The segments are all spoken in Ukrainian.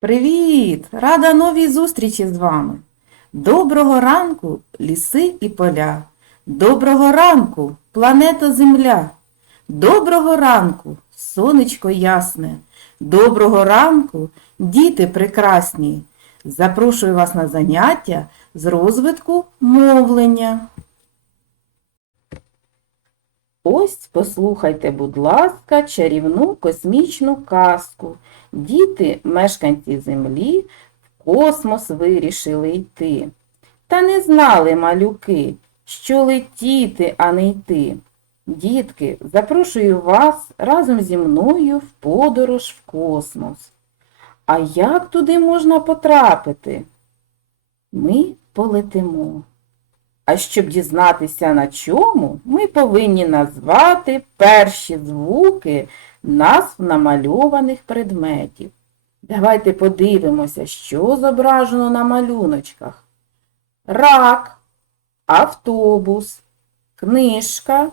Привіт! Рада новій зустрічі з вами! Доброго ранку, ліси і поля! Доброго ранку, планета Земля! Доброго ранку, сонечко ясне! Доброго ранку, діти прекрасні! Запрошую вас на заняття з розвитку мовлення. Ось послухайте, будь ласка, чарівну космічну казку. Діти, мешканці землі, в космос вирішили йти. Та не знали малюки, що летіти, а не йти. Дітки, запрошую вас разом зі мною в подорож в космос. А як туди можна потрапити? Ми полетимо. А щоб дізнатися на чому, ми повинні назвати перші звуки назв намальованих предметів. Давайте подивимося, що зображено на малюночках. Рак, автобус, книжка,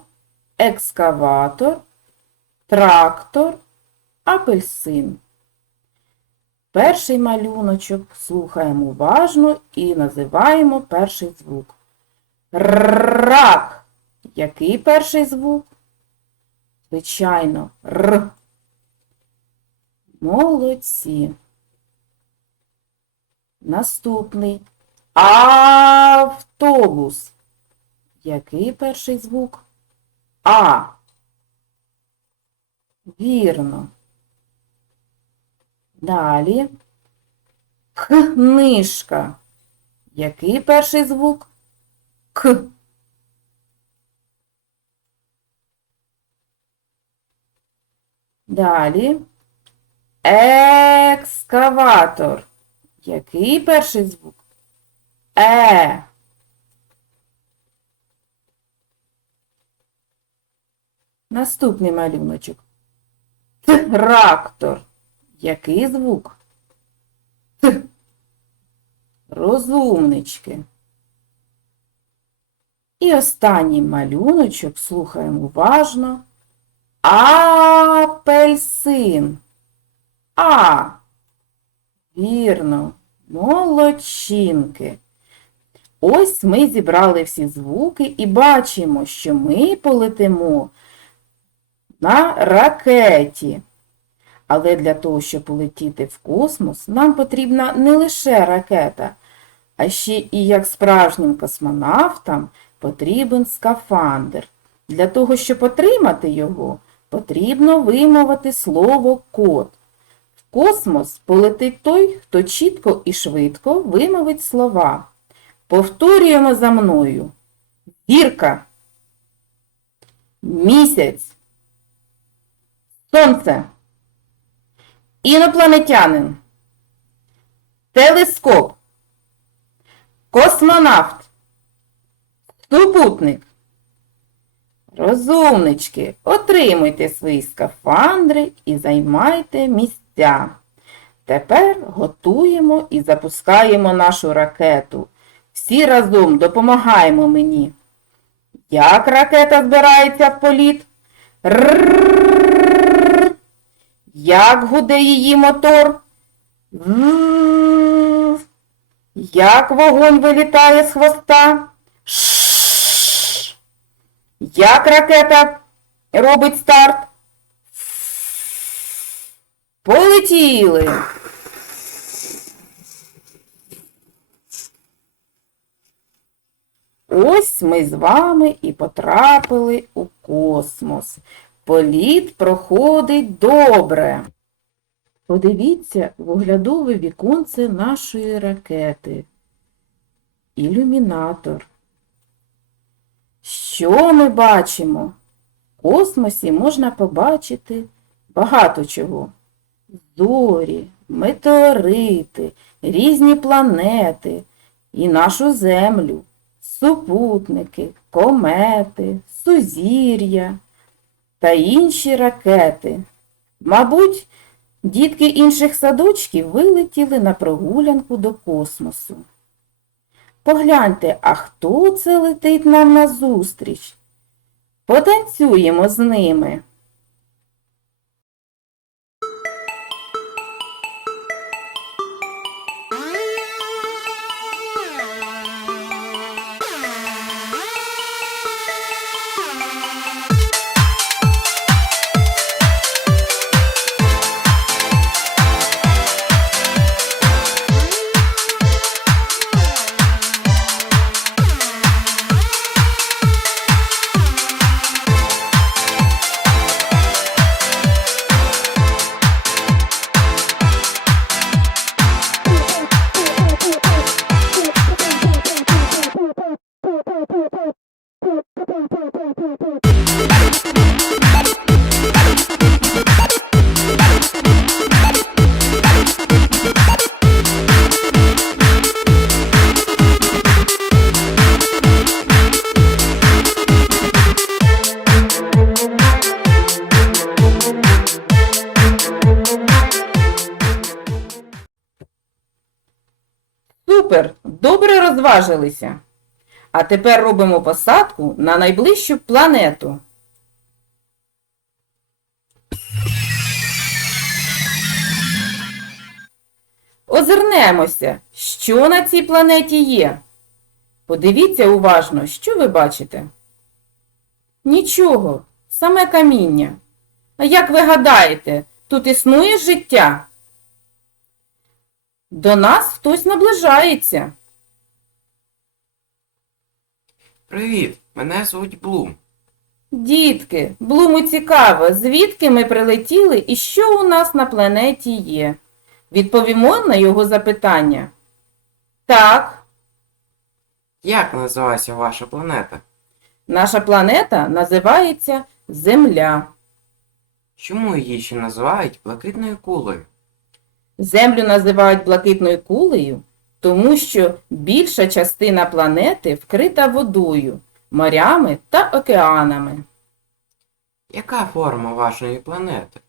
екскаватор, трактор, апельсин. Перший малюночок слухаємо уважно і називаємо перший звук. Рак. Який перший звук? Звичайно, Р. Молодці. Наступний автобус. Який перший звук? А. Вірно. Далі. Книжка. Який перший звук? К. Далі. Екскаватор. Який перший звук? Е. Наступний малюночок. Трактор. Який звук? Т. Розумнички. І останній малюночок слухаємо уважно. Апельсин. А. Вірно, молодчинки. Ось ми зібрали всі звуки і бачимо, що ми полетимо на ракеті. Але для того, щоб полетіти в космос, нам потрібна не лише ракета, а ще і як справжнім космонавтам – потрібен скафандр. Для того, щоб отримати його, потрібно вимовити слово код. В космос полетить той, хто чітко і швидко вимовить слова. Повторюємо за мною. Гірка. Місяць. Сонце. Інопланетянин. Телескоп. Космонавт супутник. Розумнички, отримуйте свої скафандри і займайте місця. Тепер готуємо і запускаємо нашу ракету. Всі разом допомагаємо мені. Як ракета збирається в політ? Як гуде її мотор? Як вогонь вилітає з хвоста? Ш. Як ракета робить старт? Полетіли. Ось ми з вами і потрапили у космос. Політ проходить добре. Подивіться в оглядове віконце нашої ракети. Ілюмінатор. Що ми бачимо? В космосі можна побачити багато чого. Зорі, метеорити, різні планети і нашу Землю, супутники, комети, сузір'я та інші ракети. Мабуть, дітки інших садочків вилетіли на прогулянку до космосу. Погляньте, а хто це летить нам назустріч? Потанцюємо з ними. Супер! Добре розважилися. А тепер робимо посадку на найближчу планету. Озирнемося, що на цій планеті є. Подивіться уважно, що ви бачите. Нічого, саме каміння. А як ви гадаєте, тут існує життя? До нас хтось наближається. Привіт, мене звуть Блум. Дітки, Блуму цікаво, звідки ми прилетіли і що у нас на планеті є. Відповімо на його запитання. Так, Як називається ваша планета? наша планета називається Земля. Чому її ще називають блакитною кулею? Землю називають блакитною кулею, тому що більша частина планети вкрита водою, морями та океанами. Яка форма вашої планети?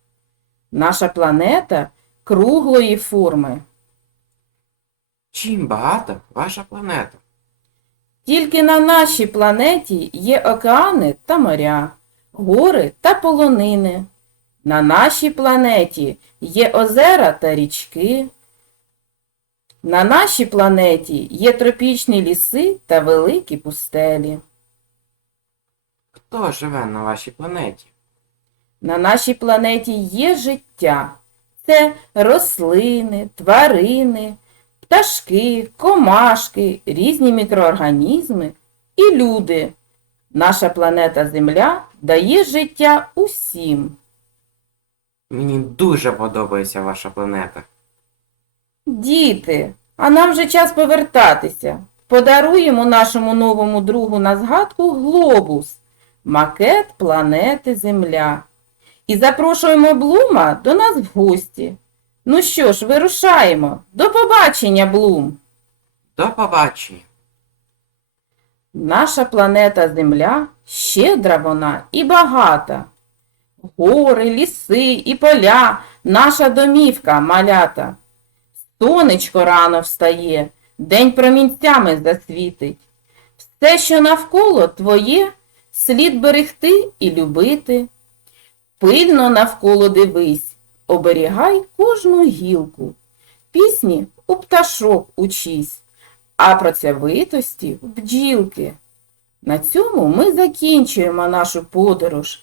Наша планета круглої форми. Чим багата ваша планета? Тільки на нашій планеті є океани та моря, гори та полонини. На нашій планеті є озера та річки. На нашій планеті є тропічні ліси та великі пустелі. Хто живе на вашій планеті? На нашій планеті є життя. Це рослини, тварини, пташки, комашки, різні мікроорганізми і люди. Наша планета Земля дає життя усім. Мені дуже подобається ваша планета. Діти, а нам вже час повертатися. Подаруємо нашому новому другу на згадку глобус, макет планети Земля. І запрошуємо Блума до нас в гості. Ну що ж, вирушаємо. До побачення, Блум! До побачення! Наша планета Земля щедра вона і багата. Гори, ліси і поля, наша домівка малята. Сонечко рано встає, день промінцями засвітить. Все, що навколо твоє, слід берегти і любити. Пильно навколо дивись, оберігай кожну гілку. Пісні у пташок учись, а працьовитості в бджілки. На цьому ми закінчуємо нашу подорож.